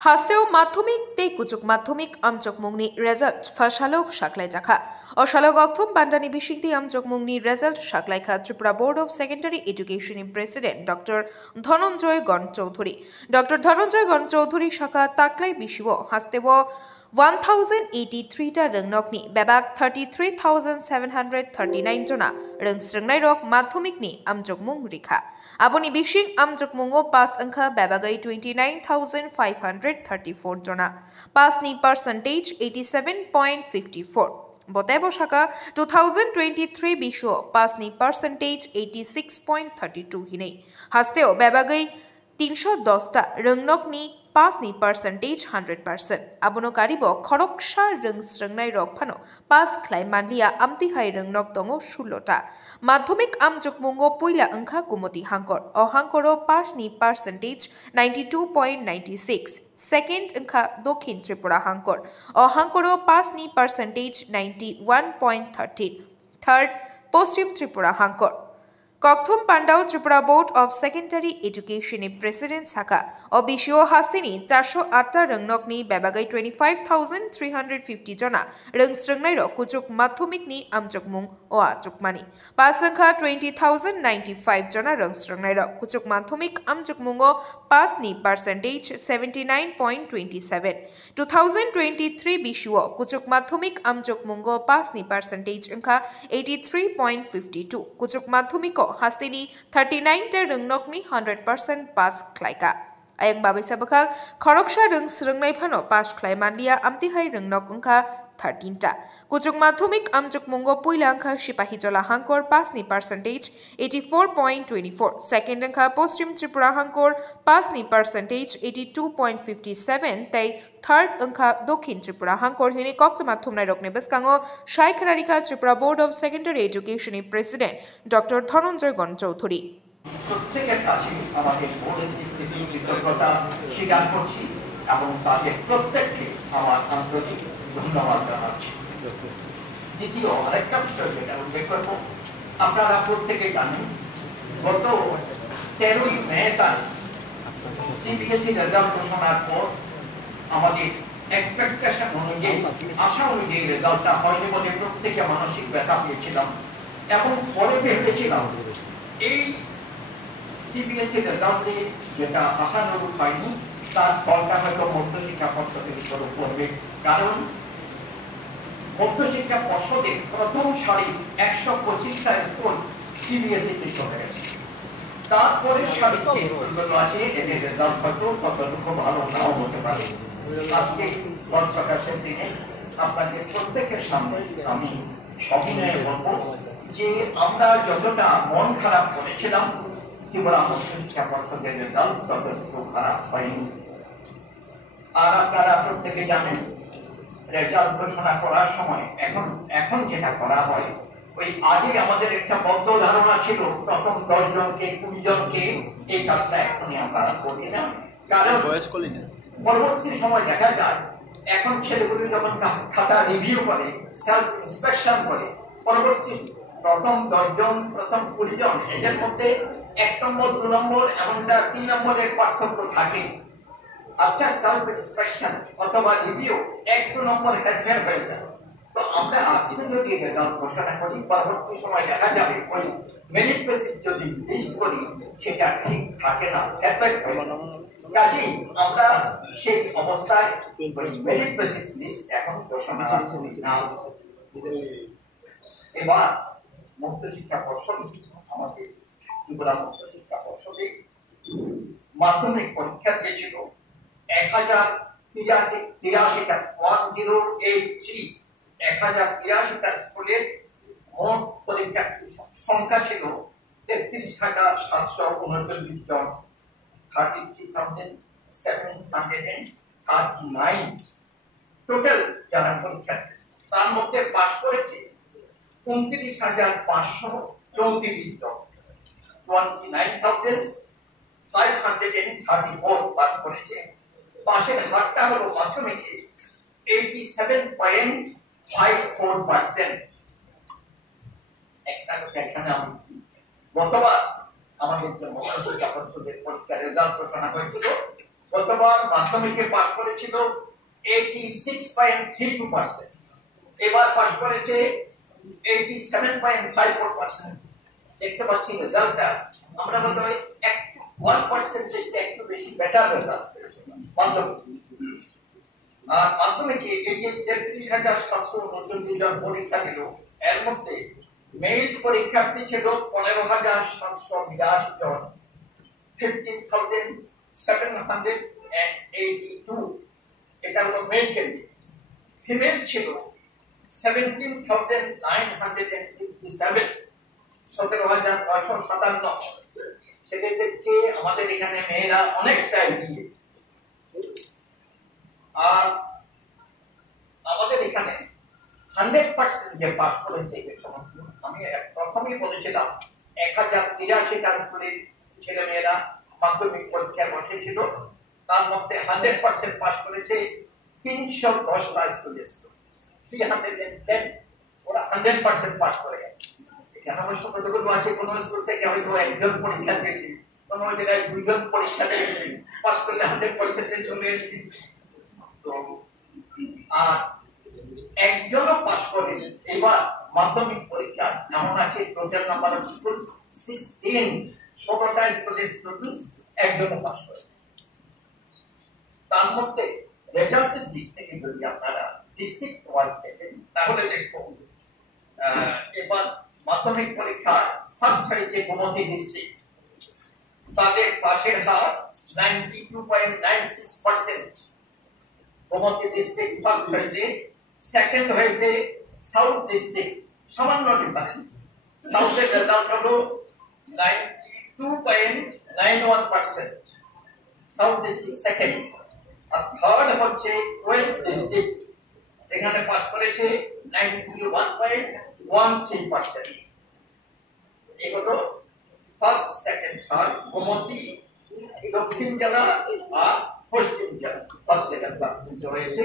হাস্তেও মাধ্যমিক তেই কুচুক মাধ্যমিক আমচকমুংনি রেজাল্ট ফাশালো সাকলাই জাখা অশালো গথম বান্ডানি বিশিংতি আমচকমুংনি রেজাল্ট সাকলাইখা Tripura board of secondary education president doctor Dhananjay Gan Chowdhury শাখা তাকলাই বিশিব হাস্তেব 1083 টা রংনকনি বেবাক 33,739 জনা রংস্রংনাই rock মাধ্যমিকনি আমচকমুং রিখা aboni bishing amjokmungo pass angkha bebagai 29,534 jona pass ni percentage 87.54 botebo shaka 2023 bisho pass ni percentage 86.32 hinei hasteo bebagai 310 ta röngnok ni pass ni percentage 100% abono karibo khoroksa röngsröngnai rokphano pass khlai manlia amtihai röngnok tongo 16 ta মাধ্যমিক আমজকমুঙ্গ পুইলা অংখা কুমতি হাঙ্কর অহাঙ্করো pass নি percentage 92.96 second অংখা দক্ষিণ ত্রিপুরা হাঙ্কর অহাঙ্করো পাস নি পার্সেন্টেজ 91.13 থার্ড পশ্চিম ত্রিপুরা হাঙ্কর ককথম পান্ডাও Tripura board of secondary education president শাখা অবিশিও হাস্তিনি 408 রংনকনি বেবাগাই 25,350 জনা রংস্রংনাই কুচুক মাধ্যমিকনি আমচকমুং ও আচুকমানি পাসংখা 20,095 জনা রংস্রংনাই কুচুক মাধ্যমিক আমচকমুং পাস নি পার্সেন্টেজ 79.27 2023 বিশুও কুচুক মাধ্যমিক আমচকমুং পাস নি পার্সেন্টেজ অংখা 83.52 কুচুক মাধ্যমিক hastini 39 ta röngnokni 100% pass khlaika ayang babaisa bakha khoroksha röngsröngnai phano pass khlai manlia amtihai röngnok ongkha 13 ta kuchuk madhyamik amjokmungo puila angkha sipahijola hankor pass ni percentage 84.24 second angkha poschim tripura hankor pass ni percentage 82.57 tai third angkha dokhin tripura hankor hini kokta madhyamnai rokne beskango shaikhararika tripura board of secondary education president dr Dhananjay Gan Chowdhury প্রত্যেকের কাছে আমাদের বোর্ডের দিক থেকে কৃতজ্ঞতা স্বীকার করছি এবং তাদের প্রত্যেককে আমার আন্তরিক ধন্যবাদ জানাচ্ছি। দ্বিতীয় আরেকটা বিষয় যেটা উল্লেখ করবো, আপনারা প্রত্যেকে জানেন গত 13ই মে তারিখ সিবিএসই রেজাল্ট ঘোষণার পর আমাদের এক্সপেকটেশন অনুযায়ী আশা অনুযায়ী রেজাল্টটা হয়নি বলে প্রত্যেকে মানসিক ব্যথা পেয়েছিলাম এবং পরে ভেবেছিলাম এই সিবিএসই রেজাল্টে যেটা আশানুরূপ হয়নি তার ফলটা হয়তো মধ্যশিক্ষা পর্ষদের উপর পড়বে, কারণ মধ্যশিক্ষা পর্ষদের প্রথম সারি 125টা স্কুল সিবিএসই তে চলে গেছে, তারপরে সারিতে স্কুলগুলো আছে এদের রেজাল্ট হয়তো ততটুকু ভালো নাও হতে পারে। আজকে ফল প্রকাশের দিনে আপনাদের প্রত্যেকের সামনে আমি সবিনয়ে বলবো যে আমরা যতটা মন খারাপ করেছিলাম ত্রিপুরা মধ্যশিক্ষা পর্ষদের রেজাল্ট ততটুকু খারাপ হয়নি। আর আপনারা প্রত্যেকে জানেন রেজাল্ট ঘোষণা করার সময় এখন যেটা করা হয়, ওই আগে আমাদের একটা বদ্ধ ধারণা ছিল প্রথম 10 জনকে 20 জনকে এই কাজটা এখনই আমরা করি না, কারণ পরবর্তী সময় দেখা যায় এখন ছেলেগুলো যখন খাতা রিভিউ করে সেলফ ইন্সপেকশন করে পরবর্তী প্রথম 10 জন প্রথম 20 জন এদের মধ্যে 1 নম্বর 2 নম্বর এমনটা 3 নম্বরের পার্থক্য থাকে। আপনার সেলফ ইন্সপেকশন অথবা রিভিউ 1-2 নম্বর এটা ফেল হয়ে যায়। তো আমরা আজকে যদি রেজাল্ট ঘোষণা করি পরবর্তী সময় দেখা যাবে ওই মেরিট বেসিস যদি লিস্ট করি সেটা ঠিক থাকে না, এফেক্ট হয় না। কাজেই আমরা সেই অবস্থায় ওই মেরিট বেসিস লিস্ট এখন ঘোষণা করি না। এবার মধ্যশিক্ষা পর্ষদ আমাদের ত্রিপুরা মধ্যশিক্ষা পর্ষদে মাধ্যমিক পরীক্ষা দিয়েছিল 1083টা 1083টা স্কুলের মোট পরীক্ষার্থী সংখ্যা ছিল 33,739 জন, 33,739 টোটাল যারা পরীক্ষার্থী, তার মধ্যে পাস করেছে 29,534 জন, 29,534 পাস করেছে। পাশের হারটা হলো মাধ্যমিকে 87.54%। একটা এখানে গতবার আমাদের যে মধ্যশিক্ষা পর্ষদের পরীক্ষার রেজাল্ট ঘোষণা হয়েছিল গতবার মাধ্যমিকে পাস করেছিল 86.32%, এবার পাস করেছে 87.54%। দেখতে পাচ্ছি রেজাল্টটা আমরা বলতে হয় 1% একটু বেশি বেটার রেজাল্ট মাধ্যমিক। আর মাধ্যমিকে 33,729 পরীক্ষা দিল, এর মধ্যে মেরিট পরীক্ষার্থী ছিল 15,782 জন, 15,782, এটা হলো মেল ক্যান্ডিডেট। ফিমেল ছিল 17,957, 17,957। সেক্ষেত্রে চেয়ে আমাদের এখানে মেয়েরা অনেকটা এগিয়ে। আর আমাদের এখানে 100% যে পাস করেছে এই সমস্ত, আমি প্রথমেই বলেছিলাম 1083টা স্কুলের ছেলে মেয়েরা মাধ্যমিক পরীক্ষায় বসেছিল, তার মধ্যে 100% পাস করেছে 310টা স্কুলের স্টুডেন্টস, 310, ওরা 100% পাস করে গেছে। এখানে অবশ্য কতগুলো আছে কোন স্কুল থেকে হয়তো একজন পরীক্ষা দিয়েছে, কোন জায়গায় দুইজন পরীক্ষা দিয়েছে, পাস করলে 100% চলে এসেছে। তো আর একজনও পাস করে। এবার মাধ্যমিক পরীক্ষা এমন আছে, টোটাল নাম্বার অফ স্কুল 16, 16টা স্কুলের স্টুডেন্টস একজনও পাস করে। তার মধ্যে রেজাল্টের দিক থেকে যদি আপনারা ডিস্ট্রিক্ট ওয়াইজ দেখেন তাহলে দেখুন, এবার মাধ্যমিক পরীক্ষার ফার্স্ট হয়েছে গোমতী ডিস্ট্রিক্ট, তাদের পাশের হার 92.96%। গোমতী ডিস্ট্রিক্ট ফার্স্ট হয়েছে। সেকেন্ড হয়েছে সাউথ ডিস্ট্রিক্ট, সামান্য ডিফারেন্স, সাউথের রেজাল্ট হলো 92.91%, সাউথ ডিস্ট্রিক্ট সেকেন্ড। আর থার্ড হচ্ছে ওয়েস্ট ডিস্ট্রিক্ট, এখানে পাস করেছে 91.13%। এগুলো ফার্স্ট, সেকেন্ড, থার্ড। গোমতী দক্ষিণ জেলা আর পশ্চিম জেলা ফার্স্ট, সেকেন্ড, থার্ড হয়েছে।